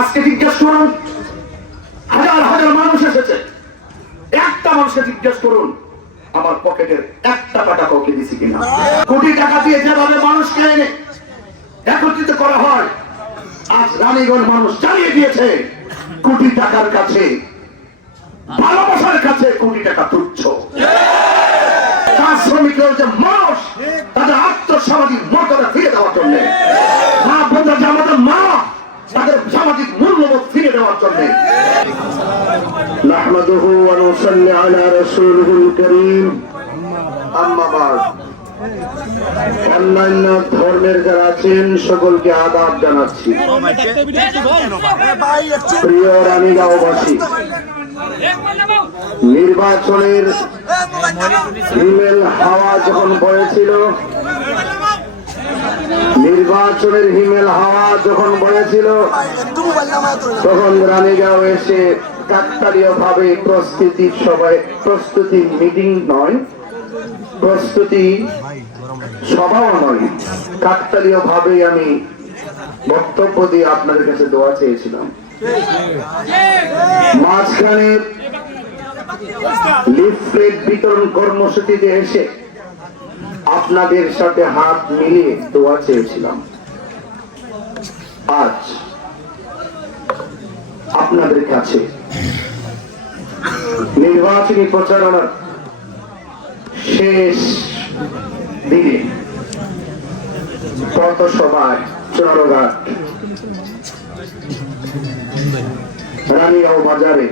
আজকে জিজ্ঞেস করুন, হাজার হাজার মানুষ এসেছে। একটা মানুষকে জিজ্ঞেস করুন, আমার পকেটের একটা টাকা কাউকে দিছি কিনা? কোটি টাকা দিয়ে যেভাবে মানুষকে এনে একত্রিত করা হয়, আজ রানীগঞ্জ মানুষ জানিয়ে দিয়েছে, কোটি টাকার কাছে, ভালোবাসার কাছে কোটি টাকা তুচ্ছ। কাজ শ্রমিকের যে মানুষ, তাদের আত্মসামাজিক মর্যাদা ফিরে দেওয়ার জন্য। মা বোনরা যে আমাদের মা তাদের সামাজিক মূল্যবোধ ফিরে দেওয়ার জন্য نحمده ونصلي على رسوله الكريم أما بعد অন্যান্য ধর্মের যারা আছেন সকলকে আদাব জানাচ্ছি প্রিয় রানীগাঁওবাসী নির্বাচনের হিমেল হাওয়া যখন বয়েছিল নির্বাচনের হিমেল হাওয়া যখন বয়েছিল, তখন রানীগাঁও এসে কাকতালীয় ভাবে প্রস্তুতি সবাই প্রস্তুতি মিটিং নয়, প্রস্তুতি সভাও নয়। কাকতালীয় ভাবে আমি বক্তব্য দিয়ে আপনাদের কাছে দোয়া চেয়েছিলাম। মাঝখানে লিফলেট বিতরণ কর্মসূচিতে এসে আপনাদের সাথে হাত মিলিয়ে দোয়া চেয়েছিলাম। আজ আপনাদের কাছে নির্বাচনী প্রচারণার শেষ দিনে পথসভায় চুনারঘাট রানিয়াও বাজারে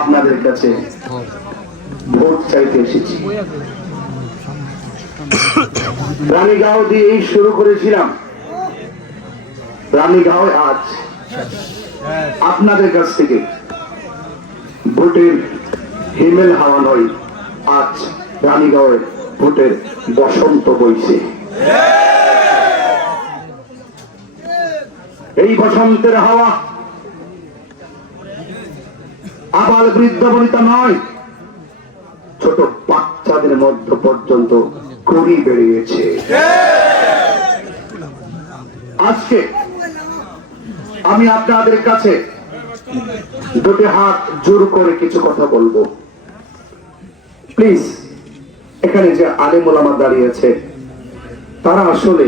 আপনাদের কাছে ভোট চাইতে এসেছি। রানীগাঁও দিয়েই শুরু করেছিলাম। রানীগাঁও আজ আপনাদের কাছ থেকে ভোটের হিমেল হাওয়া নয়, আজ রানীগাঁওয়ের ভোটের বসন্ত বইছে। এই বসন্তের হাওয়া আবার বৃদ্ধ বনিতা নয়, ছোট বাচ্চাদের মধ্য পর্যন্ত করি বেরিয়েছে। আজকে আমি আপনাদের কাছে দুটি হাত জোর করে কিছু কথা বলব। প্লিজ, এখানে যে আলিমুল আমার দাঁড়িয়েছে তারা আসলে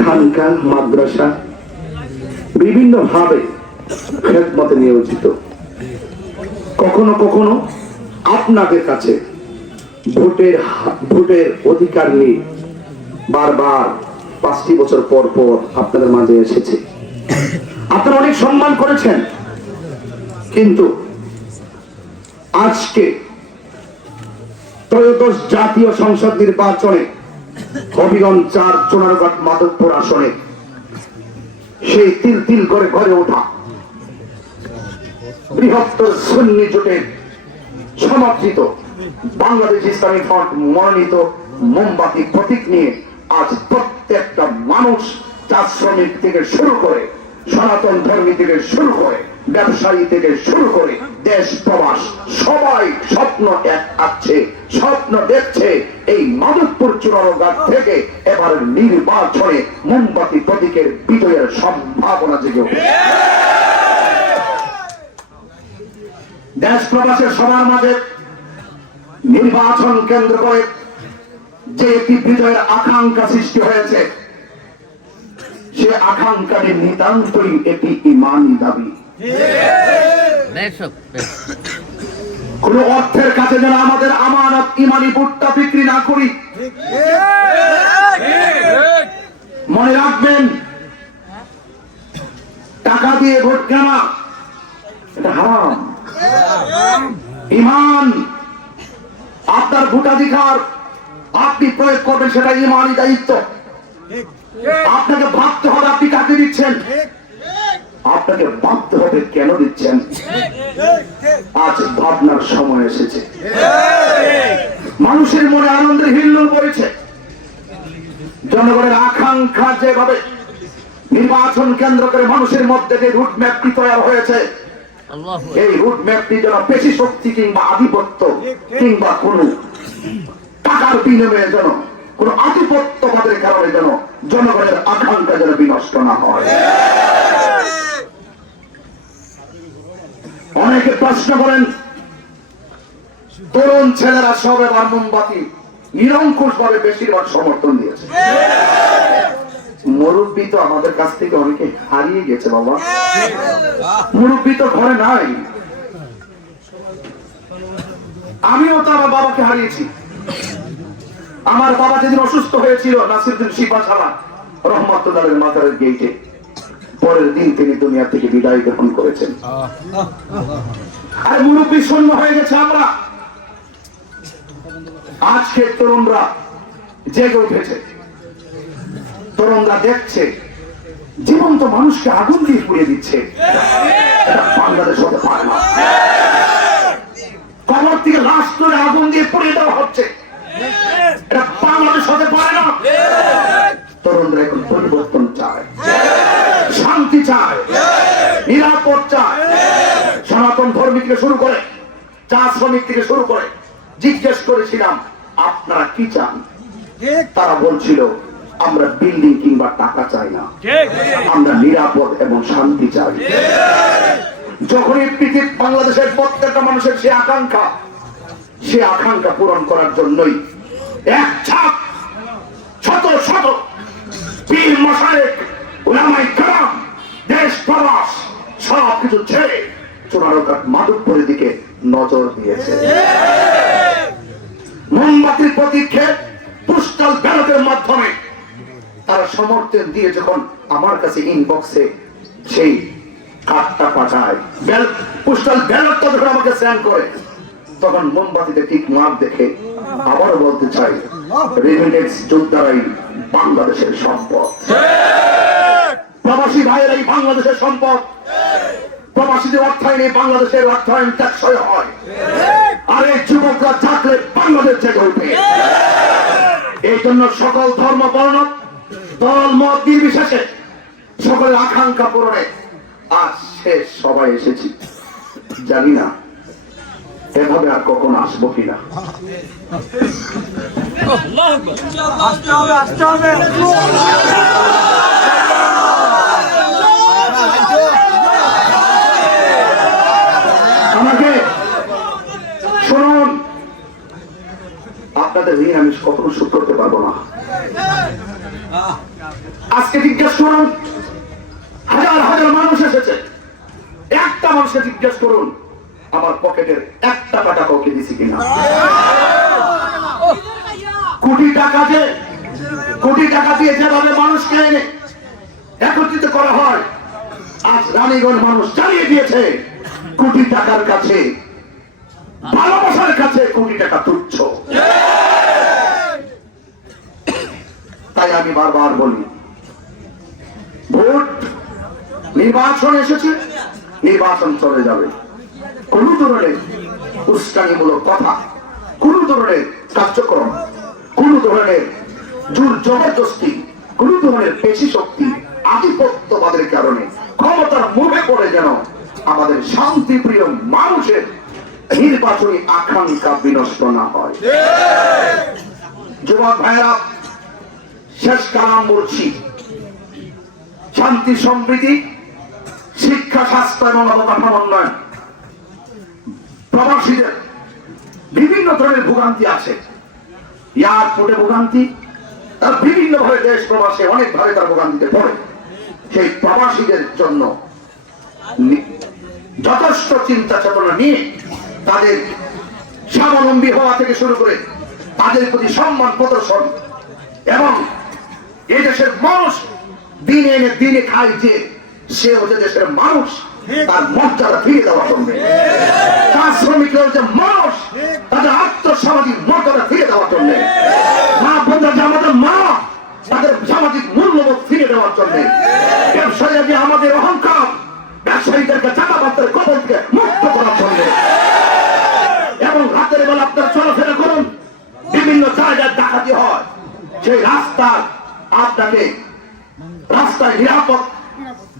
খানকা মাদ্রাসা বিভিন্ন ভাবে খেদমতে নিয়োজিত। কখনো কখনো আপনাদের কাছে ভোটের ভোটের অধিকার নিয়ে বারবার পাঁচটি বছর পর পর আপনাদের মাঝে এসেছে। আপনারা অনেক সম্মান করেছেন, কিন্তু আজকে ত্রয়োদশ জাতীয় সংসদ নির্বাচনে হবিগঞ্জ চার চোনারঘাট মাধবপুর আসনে সেই তিল তিল করে ঘরে ওঠা বৃহত্তর সুন্নি জোটের সমর্থিত বাংলাদেশ ইসলামী ফ্রন্ট মনোনীত মোমবাতি প্রতীক নিয়ে আজ প্রত্যেকটা মানুষ চা শ্রমিক থেকে শুরু করে, সনাতন ধর্মী থেকে শুরু করে, ব্যবসায়ী থেকে শুরু করে, দেশ প্রবাস, সবাই স্বপ্ন এক আছে, স্বপ্ন দেখছে এই মাধবপুর চূড়ানঘাট থেকে এবার নির্বাচনে মোমবাতি প্রতীকের বিজয়ের সম্ভাবনা জেগে উঠেছে। দেশ প্রবাসের সবার মাঝে নির্বাচন কেন্দ্র করে যে একটি বিজয়ের আকাঙ্ক্ষা সৃষ্টি হয়েছে, সে আকাঙ্ক্ষাটি নিতান্তই একটি ইমানি দাবি। কোন অর্থের কাছে যেন আমাদের আমানত ইমানি ভুট্টা বিক্রি না করি। মনে রাখবেন, টাকা দিয়ে ভোট কেনা, এটা হারাম। ইমান ভোটাধিকার আপনি প্রয়োগ করবেন সেটা ইমানই দায়িত্ব। আপনাকে ভাবতে হবে আপনি কাকে দিচ্ছেন। আপনাকে ভাবতে হবে কেন দিচ্ছেন। আজ ভাবনার সময় এসেছে। মানুষের মনে আনন্দের হিল্লোল পড়েছে জনগণের আকাঙ্ক্ষা যেভাবে নির্বাচন কেন্দ্র করে মানুষের মধ্যে যে রুট ম্যাপটি তৈরি হয়েছে এই রুট ম্যাপটি যেন পেশি শক্তি কিংবা আধিপত্য কিংবা কোন টাকার বিনিময়ে যেন কোন আধিপত্যবাদের কারণে যেন জনগণের আকাঙ্ক্ষা যেন বিনষ্ট না হয়। অনেকে প্রশ্ন করেন, তরুণ ছেলেরা মোমবাতি নিরঙ্কুশ ভাবে বেশিরভাগ সমর্থন দিয়েছে। মুরব্বী তো আমাদের কাছ থেকে অনেকে হারিয়ে গেছে, বাবা। মুরব্বী তো ঘরে নাই। আমিও তো আমার বাবাকে হারিয়েছি। আমার বাবা যেদিন অসুস্থ হয়েছিল, নাসিরুদ্দিন শিবা ছাড়া রহমতুল্লাহের মাতারের গেইটে পরের দিন তিনি দুনিয়া থেকে বিদায় গ্রহণ করেছেন। আর মুরব্বী শূন্য হয়ে গেছে আমরা। আজকে তরুণরা জেগে উঠেছে। তরুণরা দেখছে, জীবন্ত মানুষকে আগুন দিয়ে পুড়িয়ে দিচ্ছে। বাংলাদেশ হতে পারে না। কবর থেকে লাশ তুলে আগুন দিয়ে পুড়িয়ে দেওয়া হচ্ছে। এটা বাংলাদেশ হতে পারে না। তরুণরা এখন পরিবর্তন চায়। শান্তি চায়। নিরাপদ চায়। সনাতন ধর্মী থেকে শুরু করে চা শ্রমিক থেকে শুরু করে জিজ্ঞেস করেছিলাম আপনারা কি চান? তারা বলছিল আমরা বিল্ডিং কিংবা টাকা চাই না। আমরা নিরাপদ এবং শান্তি চাই। যখনই পৃথিবী বাংলাদেশের প্রত্যেকটা মানুষের সে আকাঙ্ক্ষা সে আকাঙ্ক্ষা পূরণ করার জন্যই এক ছাপ, শত শত পীর মশায়েক উলামাই কালাম দেশ প্রবাস সব কিছু ছেড়ে চোরারকাট মাধবপুরের দিকে নজর দিয়েছে। মোমবাতির প্রতীক্ষে পোস্টাল ব্যালটের মাধ্যমে তারা সমর্থন দিয়ে যখন আমার কাছে ইনবক্সে সেই কার্ডটা পাঠায়। ব্যাল পোস্টাল ব্যালটটা যখন আমাকে সেন্ড করে। তখন মোমবাতিতে ঠিক মার্ক দেখে আবার বলতে চাই, রেমিটেন্স যোদ্ধারাই বাংলাদেশের সম্পদ। প্রবাসী ভাইয়েরাই বাংলাদেশের সম্পদ। প্রবাসীদের অর্থায়নে বাংলাদেশের অর্থায়ন টেকসই হয়। আর এই যুবকরা থাকলে বাংলাদেশ জেগে উঠবে। এই জন্য সকল ধর্ম বর্ণ দল, মত নির্বিশেষে সকলের আকাঙ্ক্ষা পূরণে আজ শেষ সবাই এসেছি। জানি না এভাবে আর কখন আসব কিনা। আসতে হবে আসতে হবে। আমাকে শুনুন আপনাদের ঋণ আমি কখনো শোধ করতে পারব না। আজকে জিজ্ঞেস করুন হাজার হাজার মানুষ এসেছে একটা মানুষকে জিজ্ঞেস করুন আমার পকেটের একটা টাকা কাউকে দিছি কিনা কোটি টাকা যে কোটি টাকা দিয়ে যেভাবে মানুষকে এনে একত্রিত করা হয় আজ রানীগঞ্জ মানুষ চালিয়ে দিয়েছে কোটি টাকার কাছে ভালোবাসার কাছে কোটি টাকা তুচ্ছ তাই আমি বারবার বলি ভোট নির্বাচন এসেছে নির্বাচন চলে যাবে। কোন ধরনের উস্কানিমূলক কথা কোন ধরনের কার্যক্রম কোন ধরনের জোর জবরদস্তি কোন ধরনের পেশি শক্তি আধিপত্যবাদের কারণে ক্ষমতার মুখে পড়ে যেন আমাদের শান্তিপ্রিয় মানুষের নির্বাচনী আকাঙ্ক্ষা বিনষ্ট না হয়। যুবক ভাইরা শেষ কালাম বলছি। শান্তি, সমৃদ্ধি, শিক্ষা, স্বাস্থ্য এবং অবকাঠামো উন্নয়ন। প্রবাসীদের বিভিন্ন ধরনের ভোগান্তি আছে। এয়ারপোর্টে ভোগান্তি, তার বিভিন্ন ভাবে দেশ প্রবাসে অনেক ভাবে তার ভোগান্তিতে পড়ে। সেই প্রবাসীদের জন্য যথেষ্ট চিন্তা চেতনা নিয়ে তাদের স্বাবলম্বী হওয়া থেকে শুরু করে তাদের প্রতি সম্মান প্রদর্শন এবং এই দেশের মানুষ দিনে এনে দিনে খায় যে সে হচ্ছে দেশের মানুষ, তার মর্যাদা ফিরে দেওয়া জন্য। তার শ্রমিকরা হচ্ছে মানুষ, তাদের আত্মসামাজিক মর্যাদা ফিরে দেওয়ার জন্য। মা, বোনরা যে আমাদের মা, তাদের সামাজিক মূল্যবোধ ফিরে দেওয়ার জন্য। ব্যবসায়ীরা যে আমাদের অহংকার, ব্যবসায়ীদেরকে চাঁদাবাদের কবল থেকে মুক্ত করার জন্য। এবং রাতের বেলা আপনারা চলাফেরা করুন, বিভিন্ন জায়গায় ডাকাতি হয়। সেই রাস্তার আপনাকে রাস্তায় নিরাপদ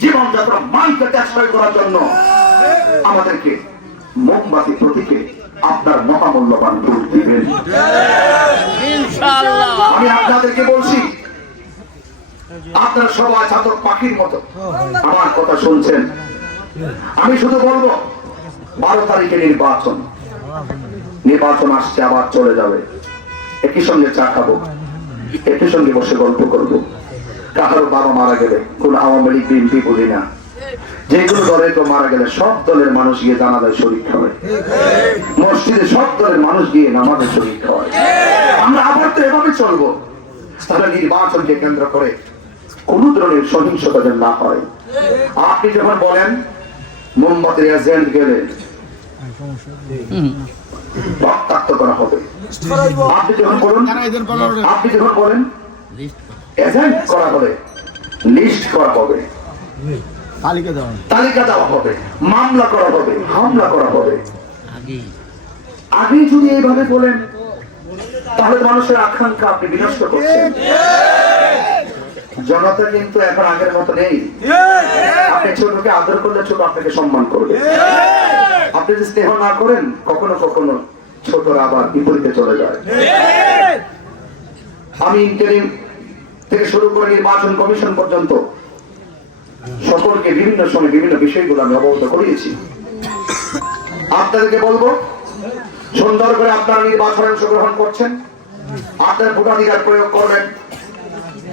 জীবনযাত্রা মানকে টেকসই করার জন্য আমাদেরকে মোমবাতি প্রতীকে আপনার মহামূল্যবান ভোট দিবেন। আমি আপনাদেরকে বলছি আপনারা সবাই ছাত্র পাখির মতো আমার কথা শুনছেন। আমি শুধু বলব বারো তারিখে নির্বাচন। নির্বাচন আসছে আবার চলে যাবে। একই সঙ্গে চা খাব। একই সঙ্গে বসে গল্প করব। কাহারো বাবা মারা গেলে কোন আওয়ামী লীগ, বিএনপি বলি না। যে কোনো দলের কেউ মারা গেলে সব দলের মানুষ গিয়ে জানাজায় শরীর খাওয়ায় মসজিদে সব দলের মানুষ গিয়ে নামাজে শরীর খাওয়ায় আমরা আবার তো এভাবে চলবো। তাহলে নির্বাচনকে কেন্দ্র করে কোন ধরনের সহিংসতা যেন না হয়। আপনি যখন বলেন মোমবাতির এজেন্ট গেলে করা হবে। আপনি যখন বলুন আপনি যখন বলেন এজেন্ট করা। হবে লিস্ট করা হবে। তালিকা দেওয়া তালিকা দেওয়া হবে মামলা করা হবে হামলা করা হবে। আগে। যদি এইভাবে বলেন তাহলে মানুষের আকাঙ্ক্ষা আপনি বিনষ্ট করছেন। জনতা কিন্তু এখন আগের মতো নেই। আপনি ছোটকে আদর করলে ছোট আপনাকে সম্মান করবে। আপনি যদি স্নেহ না করেন, কখনো কখনো ছোটরা আবার বিপরীতে চলে যায়। আমি ইন্টারিম থেকে শুরু করে নির্বাচন কমিশন পর্যন্ত সকলকে বিভিন্ন সময় বিভিন্ন বিষয়গুলো আমি অবগত করিয়েছি। আপনাদেরকে বলব, সুন্দর করে আপনারা নির্বাচনে অংশগ্রহণ করছেন। আপনার ভোটাধিকার প্রয়োগ করবেন।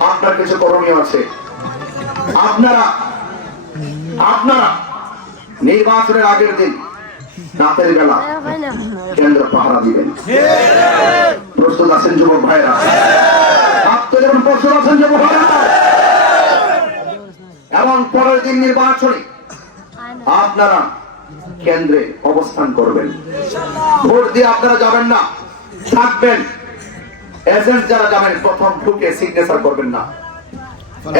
আপনার কিছু করণীয় আছে। আপনারা আপনারা নির্বাচনের আগের দিন রাতের বেলা কেন্দ্র পাহারা দিবেন। প্রস্তুত আছেন যুবক ভাইরা আপনি যেমন প্রস্তুত আছেন যুবক ভাইরা এবং পরের দিন নির্বাচনে আপনারা কেন্দ্রে অবস্থান করবেন। ভোট দিয়ে আপনারা যাবেন না, থাকবেন। যারা যাবেন প্রথম ঢুকে সিগনেচার করবেন না।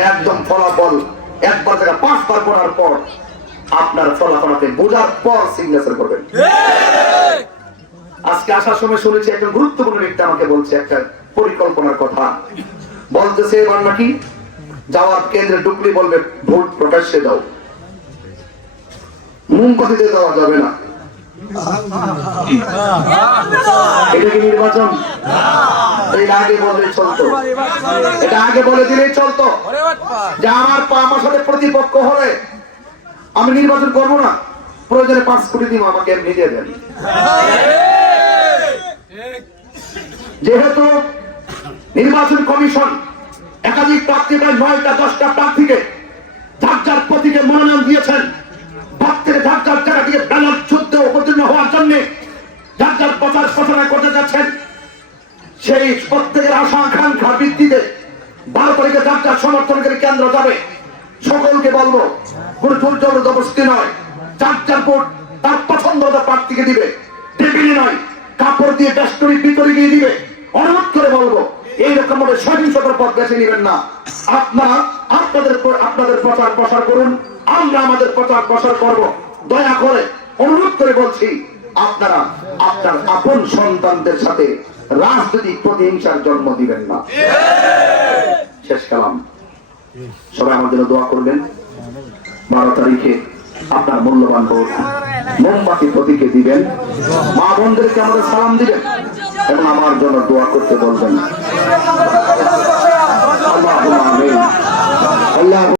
একদম ফলাফল একবার পাঁচবার করার পর আপনার ফলাফলাতে বোঝার পর সিগনেচার করবেন। আজকে আসার সময় শুনেছি একজন গুরুত্বপূর্ণ ব্যক্তি আমাকে বলছে একটা পরিকল্পনার কথা। বলতেছে, এবার নাকি যাওয়ার কেন্দ্রে ঢুকলে বলবে, ভোট প্রকাশ্যে দাও। মুখ মোমবাতিতে দেওয়া যাবে না। এটা আগে বলে চলতো। আমার প্রতিপক্ষ হলে আমি নির্বাচন করব না। প্রয়োজনে পাঁচ কোটি দিব আমাকে এমনি দিয়ে দেন। যেহেতু নির্বাচন কমিশন একাধিক প্রার্থী নয়টা, দশটা প্রার্থীকে যার যার প্রতীকে মনোনয়ন দিয়েছেন ভক্তের যার জায়গা থেকে ব্যালট যুদ্ধে অবতীর্ণ হওয়ার জন্য যার প্রচার প্রচারণা করতে যাচ্ছেন, সেই প্রত্যেকের আশা আকাঙ্ক্ষার ভিত্তিতে বারো তারিখে যার সমর্থনকারী কেন্দ্র যাবে। সকলকে বলব, কোন জোর জবরদস্তি নয়। যার ভোট তার পছন্দ প্রার্থীকে দিবে। টেবিলি নয়, কাপড় দিয়ে বেষ্টনী ভিতরে গিয়ে দিবে। অনুরোধ করে বলব, এইরকম ভাবে সহিংসতার পথ বেছে নেবেন না। আপনারা আপনাদের আপনাদের প্রচার প্রসার করুন। আমরা আমাদের প্রচার প্রসার করব। দয়া করে অনুরোধ করে বলছি, আপনারা আপনার আপন সন্তানদের সাথে রাজনৈতিক প্রতিহিংসার জন্ম দিবেন না। শেষ কালাম। সবাই জন্য দোয়া করবেন। বারো তারিখে আপনার মূল্যবান ভোট মোমবাতি প্রতীকে দিবেন। মা বোনদেরকে আমাদের সালাম দিবেন এবং আমার জন্য দোয়া করতে বলবেন। আল্লাহ